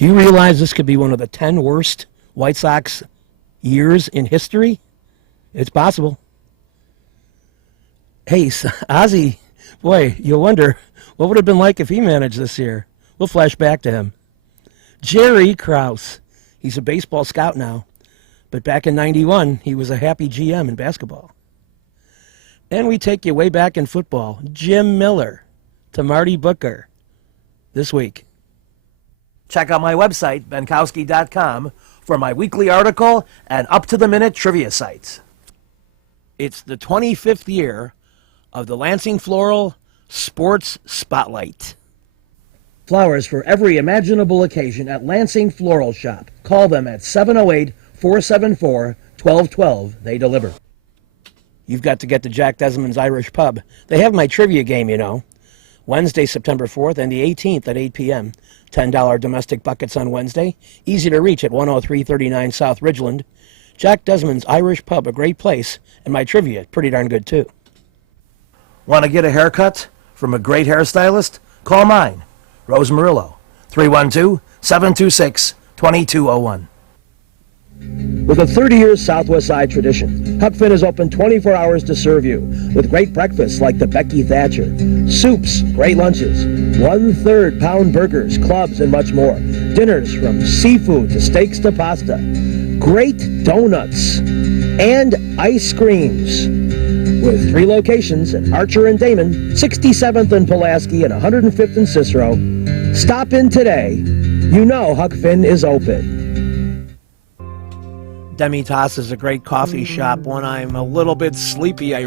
Do you realize this could be one of the 10 worst White Sox years in history? It's possible. Hey, Ozzie, boy, you'll wonder what would it have been like if he managed this year. We'll flash back to him. Jerry Krause. He's a baseball scout now, but back in 91, he was a happy GM in basketball. And we take you way back in football. Jim Miller to Marty Booker this week. Check out my website, benkowski.com, for my weekly article and up-to-the-minute trivia sites. It's the 25th year of the Lansing Floral Sports Spotlight. Flowers for every imaginable occasion at Lansing Floral Shop. Call them at 708-474-1212. They deliver. You've got to get to Jack Desmond's Irish Pub. They have my trivia game, you know. Wednesday, September 4th and the 18th at 8 p.m. $10 domestic buckets on Wednesday. Easy to reach at 10339 South Ridgeland. Jack Desmond's Irish Pub, a great place, and my trivia, pretty darn good too. Want to get a haircut from a great hairstylist? Call mine, Rose Murillo, 312-726-2201. With a 30-year Southwest Side tradition, Huck Finn is open 24 hours to serve you with great breakfasts like the Becky Thatcher, soups, great lunches, 1/3 pound burgers, clubs, and much more. Dinners from seafood to steaks to pasta, great donuts, and ice creams. With 3 locations at Archer and Damon, 67th and Pulaski, and 105th and Cicero. Stop in today. You know Huck Finn is open. Demitas is a great coffee shop. When I'm a little bit sleepy, I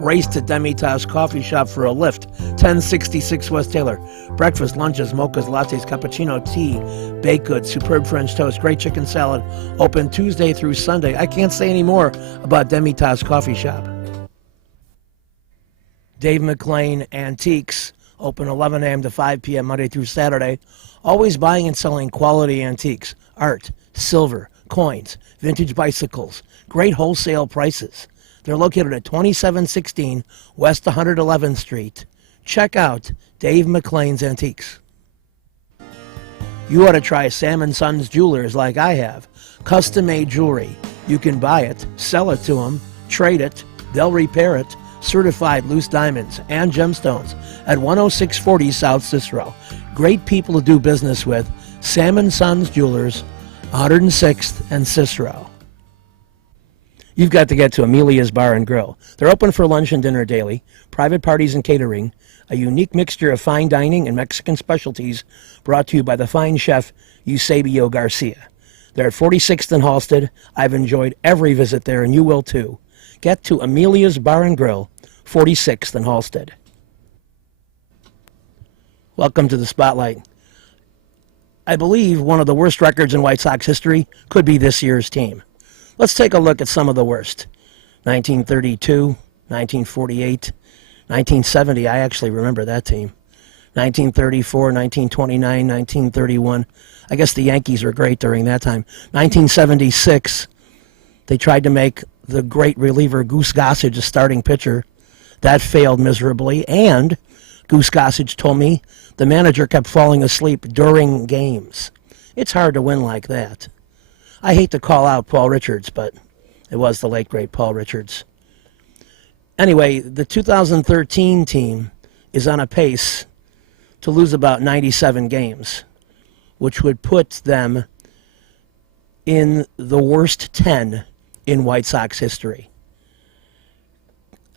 race to Demitas Coffee Shop for a lift. 1066 West Taylor. Breakfast, lunches, mochas, lattes, cappuccino, tea, baked goods, superb French toast, great chicken salad. Open Tuesday through Sunday. I can't say any more about Demitas Coffee Shop. Dave McLean Antiques. Open 11 a.m. to 5 p.m. Monday through Saturday. Always buying and selling quality antiques, art, silver, coins, vintage bicycles, great wholesale prices. They're located at 2716 West 111th Street. Check out Dave McLean's Antiques. You ought to try Sam & Sons Jewelers like I have. Custom-made jewelry. You can buy it, sell it to them, trade it, they'll repair it. Certified loose diamonds and gemstones at 10640 South Cicero. Great people to do business with. Sam & Sons Jewelers, 106th and Cicero. You've got to get to Amelia's Bar and Grill. They're open for lunch and dinner daily, private parties and catering, a unique mixture of fine dining and Mexican specialties brought to you by the fine chef Eusebio Garcia. They're at 46th and Halsted. I've enjoyed every visit there, and you will too. Get to Amelia's Bar and Grill, 46th and Halsted. Welcome to the Spotlight. I believe one of the worst records in White Sox history could be this year's team. Let's take a look at some of the worst. 1932, 1948, 1970, I actually remember that team. 1934, 1929, 1931. I guess the Yankees were great during that time. 1976, they tried to make the great reliever Goose Gossage a starting pitcher. That failed miserably, and Goose Gossage told me the manager kept falling asleep during games. It's hard to win like that. I hate to call out Paul Richards, but it was the late, great Paul Richards. Anyway, the 2013 team is on a pace to lose about 97 games, which would put them in the worst 10 in White Sox history.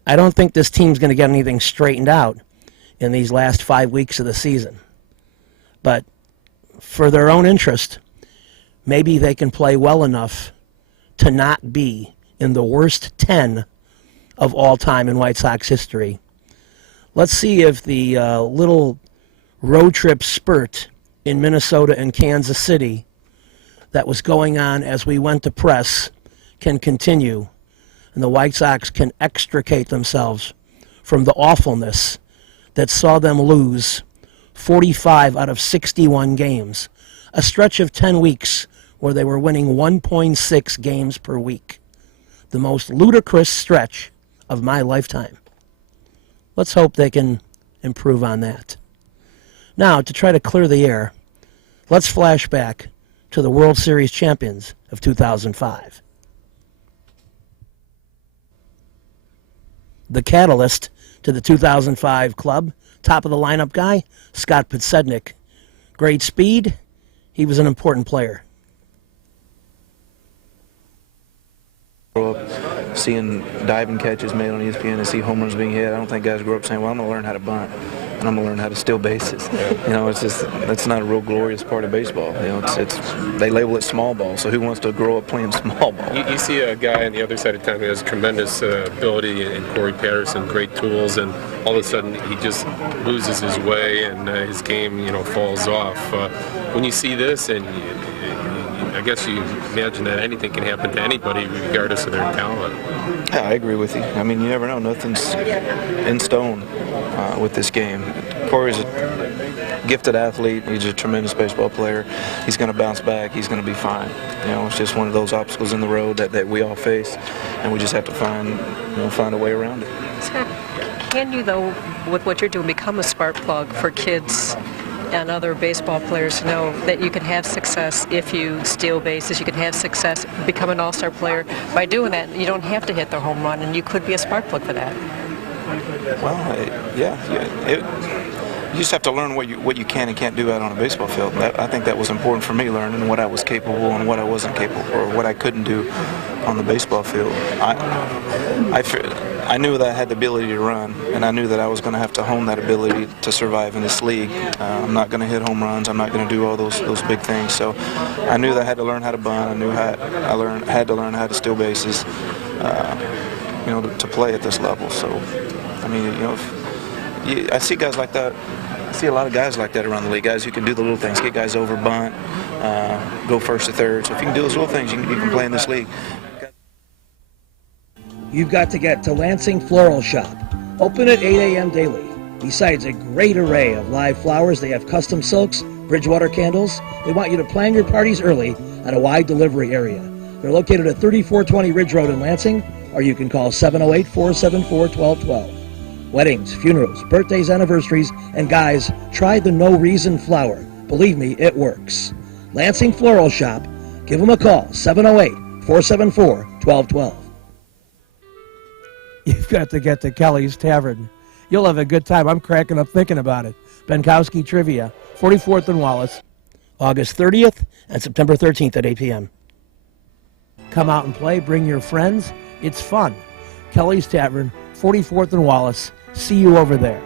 I don't think this team's going to get anything straightened out in these last 5 weeks of the season. But for their own interest, maybe they can play well enough to not be in the worst 10 of all time in White Sox history. Let's see if the little road trip spurt in Minnesota and Kansas City that was going on as we went to press can continue, and the White Sox can extricate themselves from the awfulness that saw them lose 45 out of 61 games, a stretch of 10 weeks where they were winning 1.6 games per week, the most ludicrous stretch of my lifetime. Let's hope they can improve on that. Now, to try to clear the air, Let's flash back to the World Series champions of 2005. The catalyst to the 2005 club, top of the lineup guy, Scott Podsednik. Great speed. He was an important player. Seeing diving catches made on ESPN and see home runs being hit, I don't think guys grow up saying, well, I'm going to learn how to bunt and I'm going to learn how to steal bases. You know, it's just, that's not a real glorious part of baseball. You know, they label it small ball, so who wants to grow up playing small ball? You see a guy on the other side of town who has tremendous ability in Corey Patterson, great tools, and all of a sudden he just loses his way and his game, you know, falls off. When you see this, and I guess you imagine that anything can happen to anybody regardless of their talent. Yeah, I agree with you. I mean, you never know. Nothing's in stone with this game. Corey's a gifted athlete. He's a tremendous baseball player. He's going to bounce back. He's going to be fine. You know, it's just one of those obstacles in the road that we all face, and we just have to find a way around it. Scott, can you, though, with what you're doing, become a spark plug for kids and other baseball players to know that you can have success if you steal bases, you can have success, become an all-star player. By doing that, you don't have to hit the home run, and you could be a spark plug for that. Well, yeah. You just have to learn what you can and can't do out on a baseball field. I think that was important for me, learning what I was capable and what I wasn't capable, or what I couldn't do on the baseball field. I knew that I had the ability to run, and I knew that I was going to have to hone that ability to survive in this league. I'm not going to hit home runs. I'm not going to do all those big things. So I knew that I had to learn how to bunt. I knew I had to learn how to steal bases, you know, to play at this level. So, I mean, you know, I see guys like that. I see a lot of guys like that around the league, guys who can do the little things, get guys over, bunt, go first to third. So if you can do those little things, you can play in this league. You've got to get to Lansing Floral Shop. Open at 8 a.m. daily. Besides a great array of live flowers, they have custom silks, Bridgewater candles. They want you to plan your parties early at a wide delivery area. They're located at 3420 Ridge Road in Lansing, or you can call 708-474-1212. Weddings, funerals, birthdays, anniversaries, and guys, try the No Reason flower. Believe me, it works. Lansing Floral Shop. Give them a call, 708-474-1212. You've got to get to Kelly's Tavern. You'll have a good time. I'm cracking up thinking about it. Benkowski Trivia, 44th and Wallace, August 30th and September 13th at 8 p.m. Come out and play. Bring your friends. It's fun. Kelly's Tavern, 44th and Wallace. See you over there.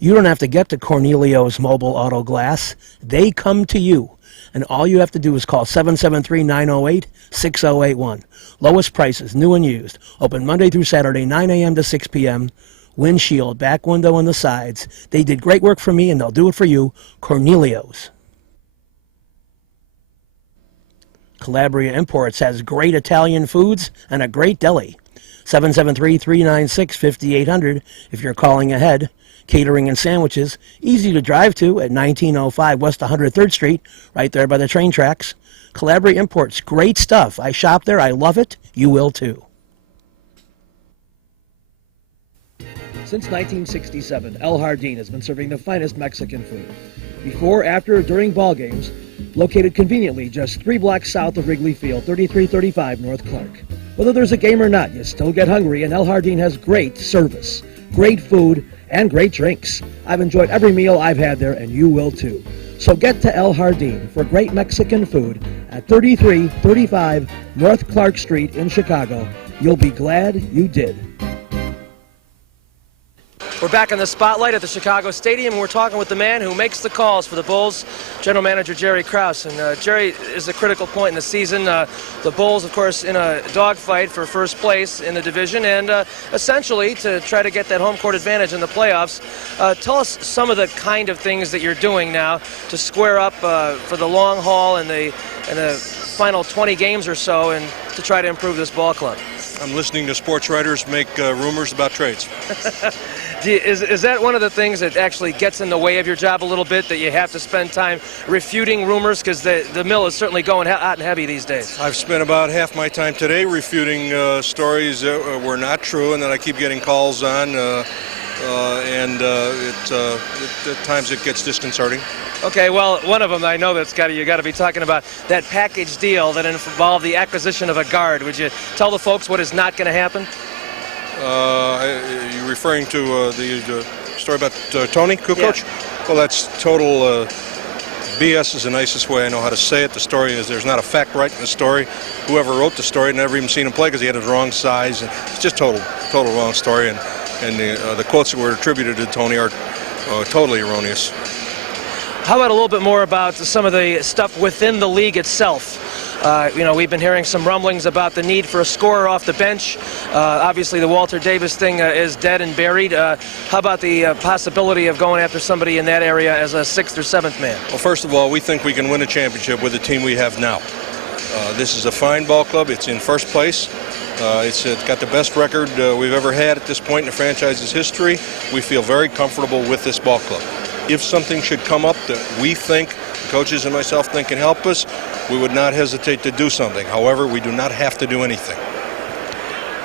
You don't have to get to Cornelio's Mobile Auto Glass. They come to you. And all you have to do is call 773-908-6081. Lowest prices, new and used. Open Monday through Saturday, 9 a.m. to 6 p.m. Windshield, back window, and the sides. They did great work for me, and they'll do it for you. Cornelio's. Calabria Imports has great Italian foods and a great deli. 773-396-5800 if you're calling ahead. Catering and sandwiches, easy to drive to at 1905 West 103rd Street, right there by the train tracks. Calabria Imports, great stuff. I shop there. I love it. You will too. Since 1967, El Jardín has been serving the finest Mexican food. Before, after, or during ball games, located conveniently just 3 blocks south of Wrigley Field, 3335 North Clark. Whether there's a game or not, you still get hungry, and El Jardín has great service, great food, and great drinks. I've enjoyed every meal I've had there, and you will too. So get to El Jardín for great Mexican food at 3335 North Clark Street in Chicago. You'll be glad you did. We're back in the spotlight at the Chicago Stadium, and we're talking with the man who makes the calls for the Bulls, General Manager Jerry Krause. And Jerry is a critical point in the season. The Bulls, of course, in a dogfight for first place in the division, and essentially to try to get that home court advantage in the playoffs. Tell us some of the kind of things that you're doing now to square up for the long haul and the final 20 games or so, and to try to improve this ball club. I'm listening to sports writers make rumors about trades. Is that one of the things that actually gets in the way of your job a little bit, that you have to spend time refuting rumors? Because the mill is certainly going hot and heavy these days. I've spent about half my time today refuting stories that were not true and that I keep getting calls on. and at times it gets disconcerting. Okay, well, one of them I know that's you got to be talking about that package deal that involved the acquisition of a guard. Would you tell the folks what is not going to happen? You're referring to the story about Tony Kukoc? Yeah. Well, that's total BS is the nicest way I know how to say it. The story is there's not a fact right in the story. Whoever wrote the story never even seen him play because he had the wrong size. And it's just total wrong story. And the quotes that were attributed to Tony are totally erroneous. How about a little bit more about some of the stuff within the league itself? We've been hearing some rumblings about the need for a scorer off the bench. Obviously, the Walter Davis thing is dead and buried. How about the possibility of going after somebody in that area as a 6th or 7th man? Well, first of all, we think we can win a championship with the team we have now. This is a fine ball club. It's in first place. It's got the best record we've ever had at this point in the franchise's history. We feel very comfortable with this ball club. If something should come up that we think, the coaches and myself think can help us, we would not hesitate to do something. However, we do not have to do anything.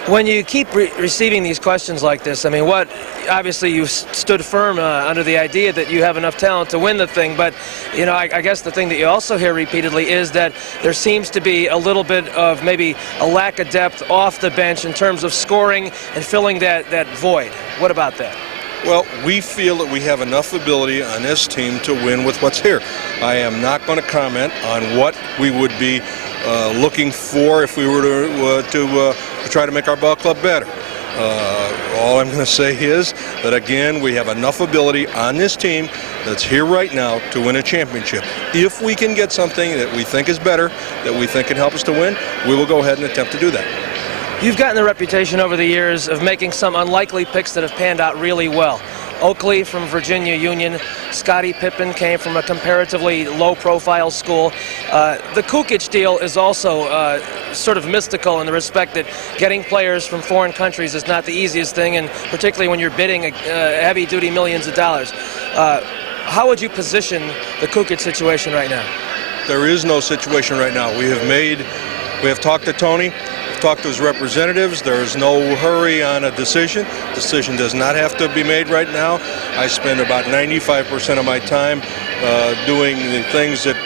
When you keep receiving these questions like this, I mean, obviously you stood firm under the idea that you have enough talent to win the thing, but, I guess the thing that you also hear repeatedly is that there seems to be a little bit of maybe a lack of depth off the bench in terms of scoring and filling that void. What about that? Well, we feel that we have enough ability on this team to win with what's here. I am not going to comment on what we would be looking for if we were to try to make our ball club better. All I'm going to say is that, again, we have enough ability on this team that's here right now to win a championship. If we can get something that we think is better, that we think can help us to win, we will go ahead and attempt to do that. You've gotten the reputation over the years of making some unlikely picks that have panned out really well. Oakley from Virginia Union, Scottie Pippen came from a comparatively low-profile school. The Kukoc deal is also sort of mystical in the respect that getting players from foreign countries is not the easiest thing, and particularly when you're bidding heavy-duty millions of dollars. How would you position the Kukoc situation right now? There is no situation right now. We have talked to Tony. Talk to his representatives. There is no hurry on a decision. Decision does not have to be made right now. I spend about 95% of my time doing the things that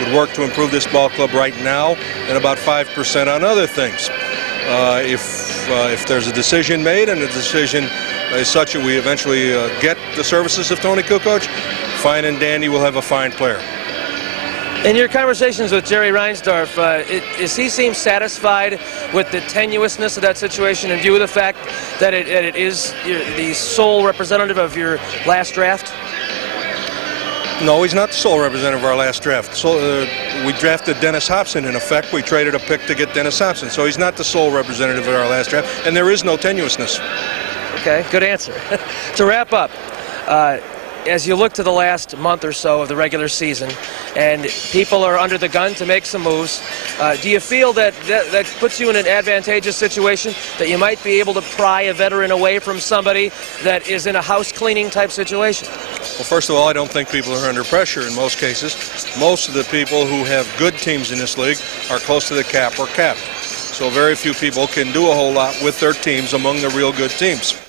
would work to improve this ball club right now, and about 5% on other things. If there's a decision made and the decision is such that we eventually get the services of Tony Kukoc, fine and dandy, we'll have a fine player. In your conversations with Jerry Reinsdorf, does he seem satisfied with the tenuousness of that situation in view of the fact that it is the sole representative of your last draft? No, he's not the sole representative of our last draft. So, we drafted Dennis Hopson, in effect. We traded a pick to get Dennis Hopson. So he's not the sole representative of our last draft, and there is no tenuousness. Okay, good answer. To wrap up, as you look to the last month or so of the regular season and people are under the gun to make some moves, do you feel that puts you in an advantageous situation, that you might be able to pry a veteran away from somebody that is in a house cleaning type situation? Well, first of all, I don't think people are under pressure in most cases. Most of the people who have good teams in this league are close to the cap or capped. So very few people can do a whole lot with their teams among the real good teams.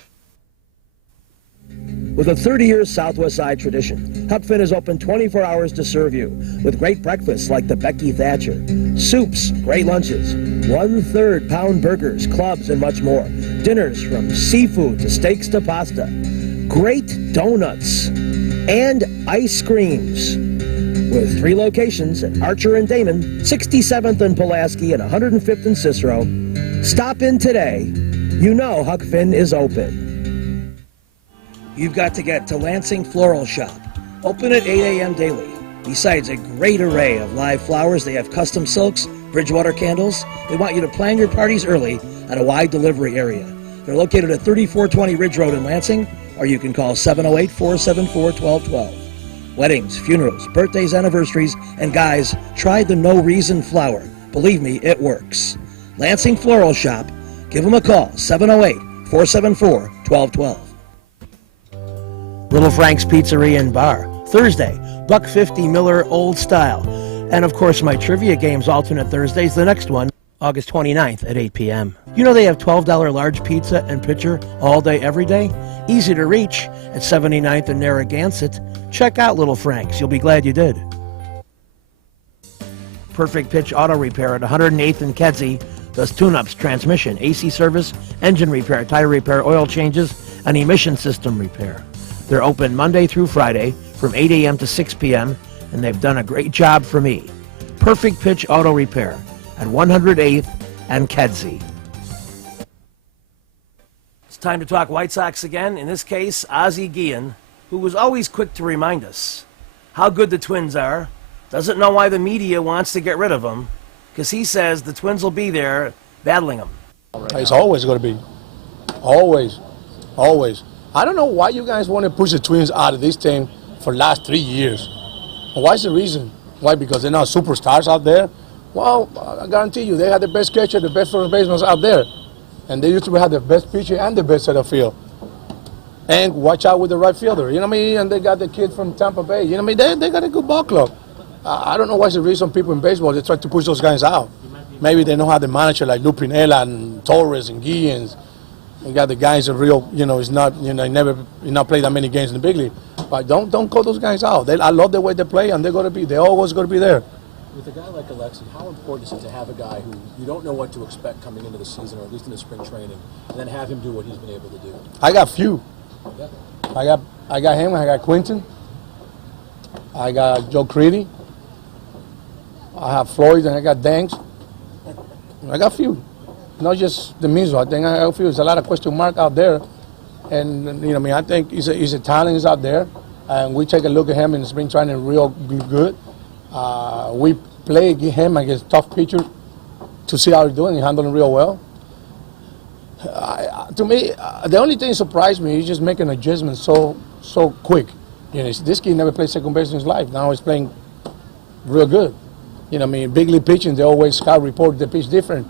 With a 30-year Southwest Side tradition, Huck Finn is open 24 hours to serve you with great breakfasts like the Becky Thatcher, soups, great lunches, 1/3 pound burgers, clubs, and much more. Dinners from seafood to steaks to pasta, great donuts, and ice creams. With 3 locations at Archer and Damon, 67th and Pulaski, and 105th and Cicero. Stop in today. You know Huck Finn is open. You've got to get to Lansing Floral Shop. Open at 8 a.m. daily. Besides a great array of live flowers, they have custom silks, Bridgewater candles. They want you to plan your parties early at a wide delivery area. They're located at 3420 Ridge Road in Lansing, or you can call 708-474-1212. Weddings, funerals, birthdays, anniversaries, and guys, try the No Reason flower. Believe me, it works. Lansing Floral Shop. Give them a call, 708-474-1212. Little Frank's Pizzeria and Bar. Thursday, $1.50 Miller Old Style. And of course, my trivia games alternate Thursdays. The next one, August 29th at 8 p.m. You know they have $12 large pizza and pitcher all day, every day? Easy to reach at 79th and Narragansett. Check out Little Frank's. You'll be glad you did. Perfect Pitch Auto Repair at 108th and Kedzie does tune-ups, transmission, AC service, engine repair, tire repair, oil changes, and emission system repair. They're open Monday through Friday from 8 a.m. to 6 p.m., and they've done a great job for me. Perfect Pitch Auto Repair at 108th and Kedzie. It's time to talk White Sox again. In this case, Ozzie Guillen, who was always quick to remind us how good the Twins are, doesn't know why the media wants to get rid of them, because he says the Twins will be there battling them. It's always going to be. Always. Always. I don't know why you guys want to push the Twins out of this team for the last 3 years. What's the reason? Why? Because they're not superstars out there? Well, I guarantee you, they had the best catcher, the best first baseman out there. And they used to have the best pitcher and the best center field. And watch out with the right fielder. You know what I mean? And they got the kid from Tampa Bay. You know what I mean? They got a good ball club. I don't know what's the reason people in baseball, they try to push those guys out. Maybe they don't have the manager like Lou Piniella and Torres and Guillen. You got the guys that real, he's not, never played that many games in the big league. But don't call those guys out. I love the way they play, and they're always going to be there. With a guy like Alexi, how important is it to have a guy who you don't know what to expect coming into the season, or at least in the spring training, and then have him do what he's been able to do? I got few. Yeah. I got him. I got Quinton. I got Joe Creedy. I have Floyd, and I got Danks. I got few. Not just the Mizo. I think I got few. There's a lot of question mark out there, and I think he's a talent is out there, and we take a look at him in the spring training real good. We play him against tough pitcher to see how he's doing. He's handling real well. To me, the only thing that surprised me is just making adjustments so quick. This kid never played second base in his life. Now he's playing real good. Big league pitching, they always scout report the pitch different,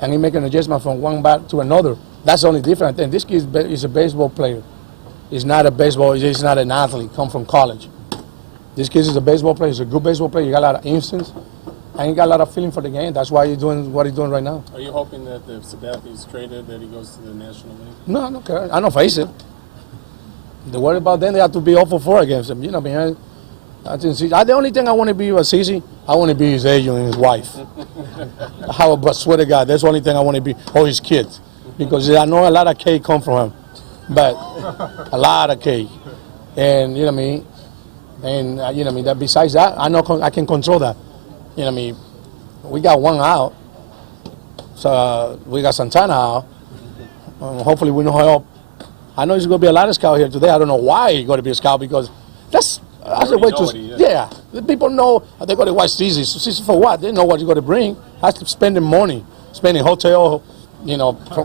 and he make an adjustment from one bat to another. That's the only difference. I think this kid is a baseball player. He's not he's not an athlete, come from college. This kid is a baseball player. He's a good baseball player. He got a lot of instincts, and he got a lot of feeling for the game. That's why he's doing what he's doing right now. Are you hoping that if Sabathi's traded, that he goes to the National League? No, I don't care. I don't face it. The worry about them, they have to be 0-4 against him. The only thing I want to be with CeCe, I want to be his agent and his wife. I swear to God, that's the only thing I want to be, or his kids. Because I know a lot of cake come from him, but a lot of cake. And, that besides that, I know I can control that. We got one out, so we got Santana out. Hopefully we know help. I know there's going to be a lot of scout here today. I don't know why he's going to be a scout, because that's a way to, the people know they got to watch CeCe. CeCe for what? They know what you're going to bring. Has to spend the money, spending hotel,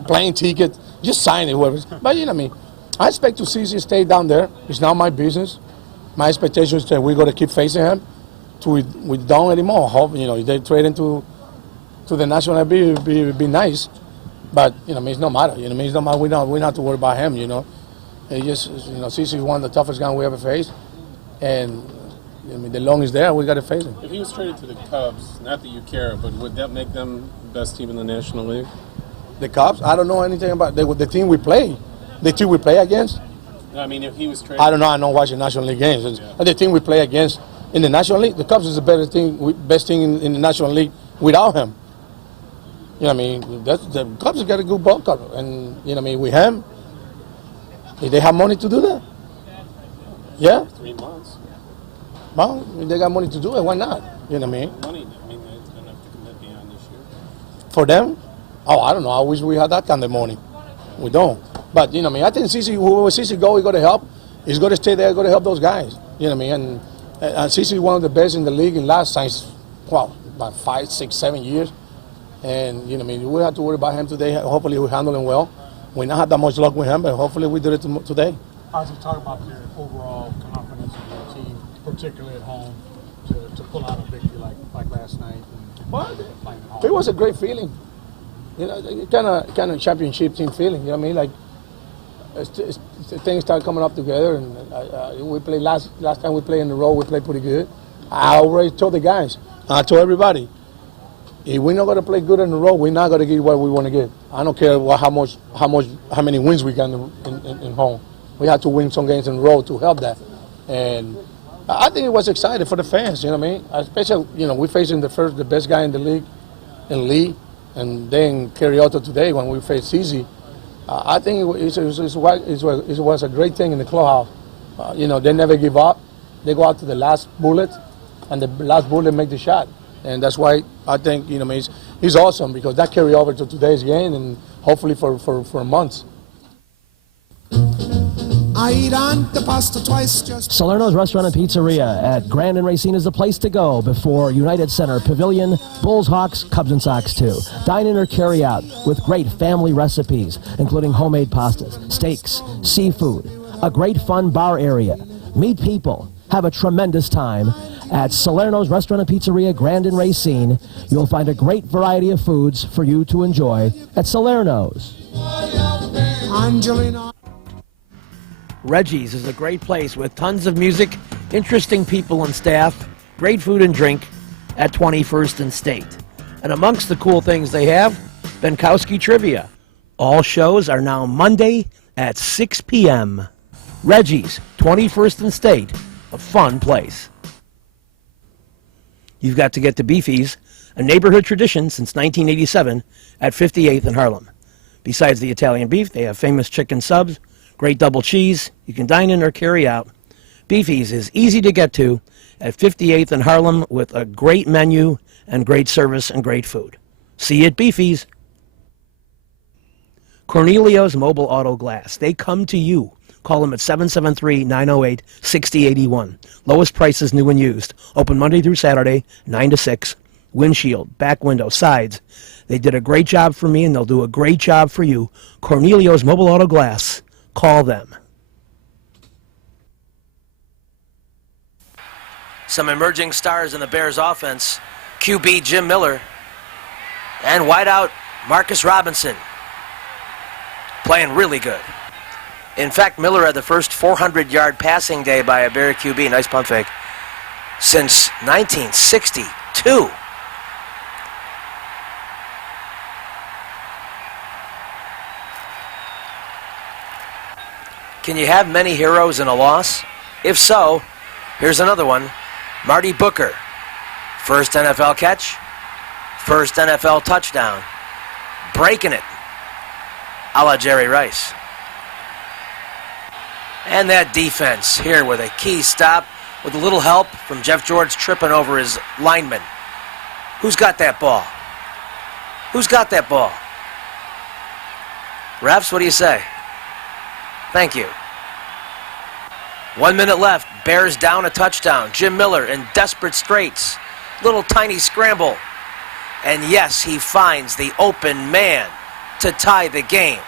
plane ticket, just sign it, whoever. But I expect to CeCe stay down there. It's not my business. My expectation is that we're going to keep facing him till we don't anymore. Hope, if they trade into the National League, it'd be nice. But, it's no matter. It's no matter. We don't have to worry about him, It just, CeCe is one of the toughest guys we ever faced. And, the long is there, we got to face him. If he was traded to the Cubs, not that you care, but would that make them the best team in the National League? The Cubs? I don't know anything about the team we play. The team we play against? No, I mean, if he was traded... I don't know. I don't watch the National League games. Yeah. The team we play against in the National League, the Cubs is the best team in the National League without him. The Cubs got a good ball club. And, with him, if they have money to do that, yeah? 3 months. Well, if they got money to do it, why not? Money, they're going to have to commit beyond this year. For them? Oh, I don't know. I wish we had that kind of money. We don't. But, I think CeCe, whoever CeCe go, he got to help. He's going to stay there, got to help those guys. And CeCe is one of the best in the league in last since, about 5, 6, 7 years. And, we have to worry about him today. Hopefully we handle him well. We not had that much luck with him, but hopefully we did it today. How's he talk about your overall confidence in your team, particularly at home, to pull out a victory like last night? It was a great feeling. Kind of championship team feeling. Things start coming up together, and we played last time we played in the row. We played pretty good. I already told the guys, I told everybody, If we're not going to play good in a row, we're not going to get what we want to get. I don't care how many wins we got in home. We had to win some games in a row to help that. And I think it was exciting for the fans, you know what I mean? Especially, we're facing the best guy in the league, and then Carioto today when we face CZ. I think it was a great thing in the clubhouse. They never give up. They go out to the last bullet, and the last bullet make the shot. And that's why I think, he's awesome, because that carry over to today's game and hopefully for months. I eat antipasta twice just... Salerno's Restaurant and Pizzeria at Grand and Racine is the place to go before United Center Pavilion, Bulls, Hawks, Cubs, and Sox too. Dine in or carry out with great family recipes, including homemade pastas, steaks, seafood, a great fun bar area. Meet people. Have a tremendous time at Salerno's Restaurant and Pizzeria, Grand and Racine. You'll find a great variety of foods for you to enjoy at Salerno's. Angelina. Reggie's is a great place with tons of music, interesting people and staff, great food and drink at 21st and State. And amongst the cool things they have, Benkowski Trivia. All shows are now Monday at 6 p.m. Reggie's, 21st and State, a fun place. You've got to get to Beefy's, a neighborhood tradition since 1987 at 58th and Harlem. Besides the Italian beef, they have famous chicken subs, great double cheese. You can dine in or carry out. Beefy's is easy to get to at 58th and Harlem with a great menu and great service and great food. See you at Beefy's. Cornelio's Mobile Auto Glass. They come to you. Call them at 773-908-6081. Lowest prices, new and used. Open Monday through Saturday, 9 to 6. Windshield, back window, sides. They did a great job for me, and they'll do a great job for you. Cornelio's Mobile Auto Glass. Call them. Some emerging stars in the Bears offense. QB Jim Miller and wideout Marcus Robinson. Playing really good. In fact, Miller had the first 400-yard passing day by a Bear QB, nice pump fake, since 1962. Can you have many heroes in a loss? If so, here's another one. Marty Booker. First NFL catch, first NFL touchdown. Breaking it, a la Jerry Rice. And that defense here with a key stop with a little help from Jeff George tripping over his lineman. Who's got that ball? Who's got that ball? Refs, what do you say? Thank you. 1 minute left. Bears down a touchdown. Jim Miller in desperate straits. Little tiny scramble. And yes, he finds the open man to tie the game.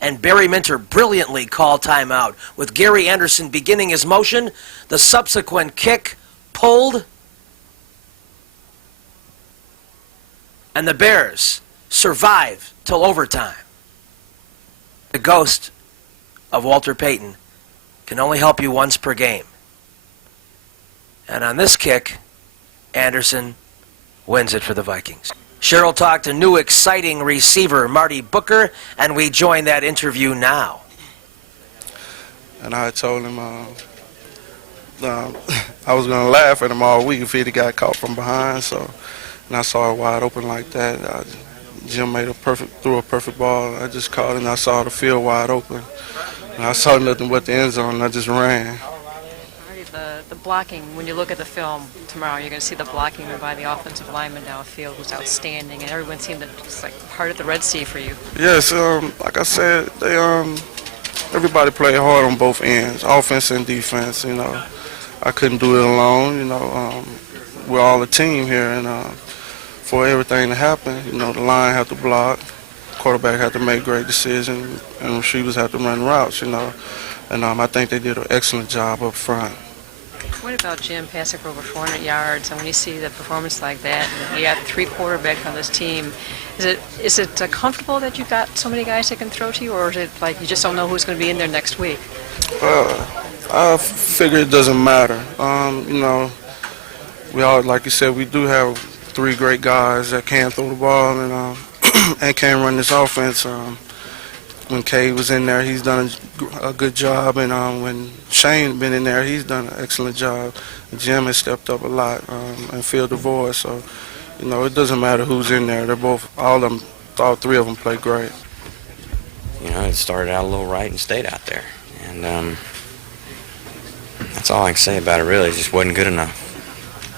And Barry Minter brilliantly called timeout. With Gary Anderson beginning his motion, the subsequent kick pulled. And the Bears survive till overtime. The ghost of Walter Payton can only help you once per game. And on this kick, Anderson wins it for the Vikings. Cheryl talked to new exciting receiver Marty Booker, and we join that interview now. And I told him I was going to laugh at him all week if he'd got caught from behind. So, and I saw it wide open like that. Jim threw a perfect ball. I just caught it, and I saw the field wide open. And I saw nothing but the end zone, and I just ran. The blocking, when you look at the film tomorrow, you're going to see the blocking by the offensive lineman downfield was outstanding, and everyone seemed to just like parted the Red Sea for you. Yes, like I said, everybody played hard on both ends, offense and defense. I couldn't do it alone. We're all a team here, and for everything to happen, the line had to block, quarterback had to make great decisions, and receivers had to run routes. And I think they did an excellent job up front. What about Jim passing for over 400 yards? And when you see the performance like that, and you have 3 quarterbacks on this team, is it comfortable that you've got so many guys that can throw to you, or is it like you just don't know who's going to be in there next week? I figure it doesn't matter. we all, like you said, we do have 3 great guys that can throw the ball and and can run this offense. When Cade was in there, he's done a good job, and when Shane been in there, he's done an excellent job. Jim has stepped up a lot and filled the void. So, you know, it doesn't matter who's in there. They're both, all 3 of them play great. You know, it started out a little right and stayed out there, and that's all I can say about it. Really, it just wasn't good enough.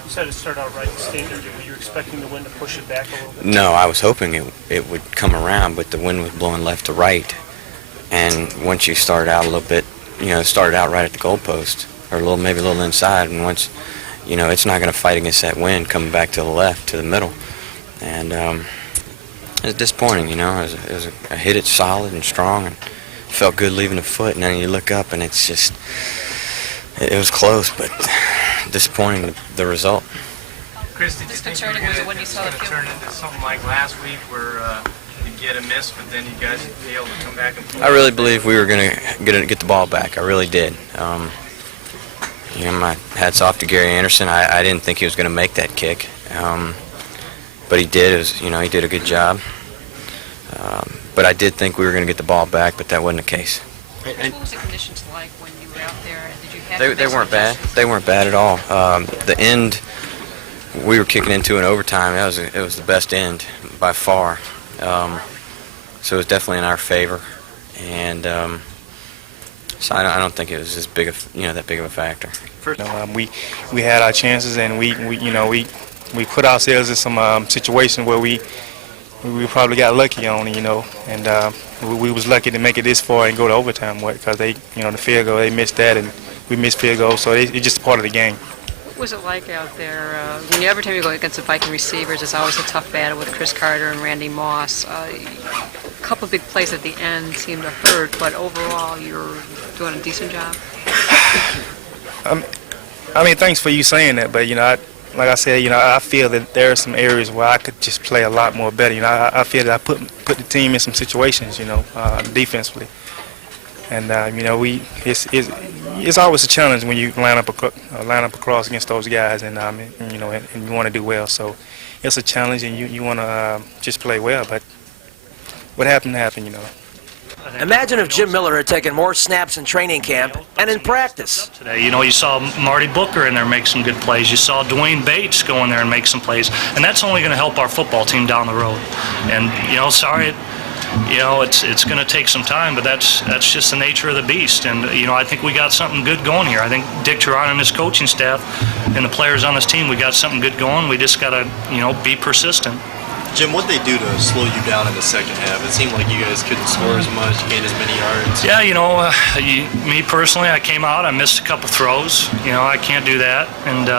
You said it started out right and stayed there. Were you expecting the wind to push it back a little bit? No, I was hoping it would come around, but the wind was blowing left to right. And once you start out a little bit, you know, it started out right at the goalpost, or maybe a little inside. And once, you know, it's not going to fight against that wind coming back to the left, to the middle. And it was disappointing, you know. I hit it solid and strong, and felt good leaving the foot. And then you look up, and it's just, it was close, but disappointing, the result. Chris, did you think you were going to turn into something like last week where you get a miss, but then you guys would be able to come back and I really believe we were going to get the ball back. I really did. You know, my hats off to Gary Anderson. I didn't think he was going to make that kick, but he did. You know, he did a good job. But I did think we were going to get the ball back, but that wasn't the case. What was the conditions like when you were out there? And did you have They weren't bad. They weren't bad at all. The end we were kicking into in overtime, it was the best end by far. So it was definitely in our favor, and so I don't think it was as big of that big of a factor. We had our chances, and we put ourselves in some situation where we probably got lucky on it, you know, and we was lucky to make it this far and go to overtime because they, you know, the field goal, they missed that, and we missed field goals, so it's just part of the game. What was it like out there? Every time you go against the Viking receivers, it's always a tough battle with Chris Carter and Randy Moss. A couple big plays at the end seemed to hurt, but overall, you're doing a decent job. I mean, thanks for you saying that, but, you know, like I said, you know, I feel that there are some areas where I could just play a lot more better. You know, I feel that I put the team in some situations, you know, defensively. And you know, it's always a challenge when you line up across against those guys, and you know, and you want to do well. So it's a challenge, and you want to just play well. But what happened, you know. Imagine if Jim Miller had taken more snaps in training camp and in practice. Today, you know, you saw Marty Booker in there make some good plays. You saw Dwayne Bates go in there and make some plays, and that's only going to help our football team down the road. And you know, you know, it's going to take some time, but that's just the nature of the beast. And you know, I think we got something good going here. I think Dick Turon and his coaching staff and the players on this team, we got something good going. We just got to, you know, be persistent. Jim, what they do to slow you down in the second half? It seemed like you guys couldn't score as much, gain as many yards. Yeah, you know, me personally, I came out, I missed a couple throws. You know, I can't do that, and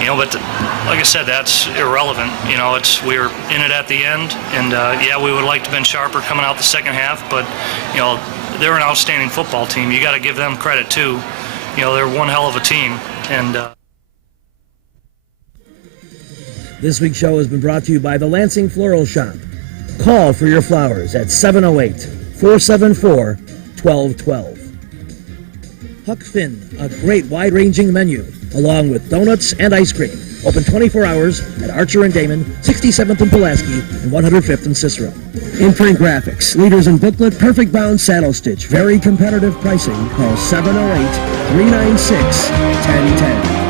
you know, but like I said, that's irrelevant. You know, we were in it at the end, and yeah, we would like to have been sharper coming out the second half, but you know, they're an outstanding football team. You got to give them credit too. You know, they're one hell of a team, and. This week's show has been brought to you by the Lansing Floral Shop. Call for your flowers at 708-474-1212. Huck Finn, a great wide-ranging menu, along with donuts and ice cream. Open 24 hours at Archer and Damon, 67th and Pulaski, and 105th and Cicero. Imprint Graphics, leaders in booklet, perfect bound saddle stitch, very competitive pricing. Call 708-396-1010.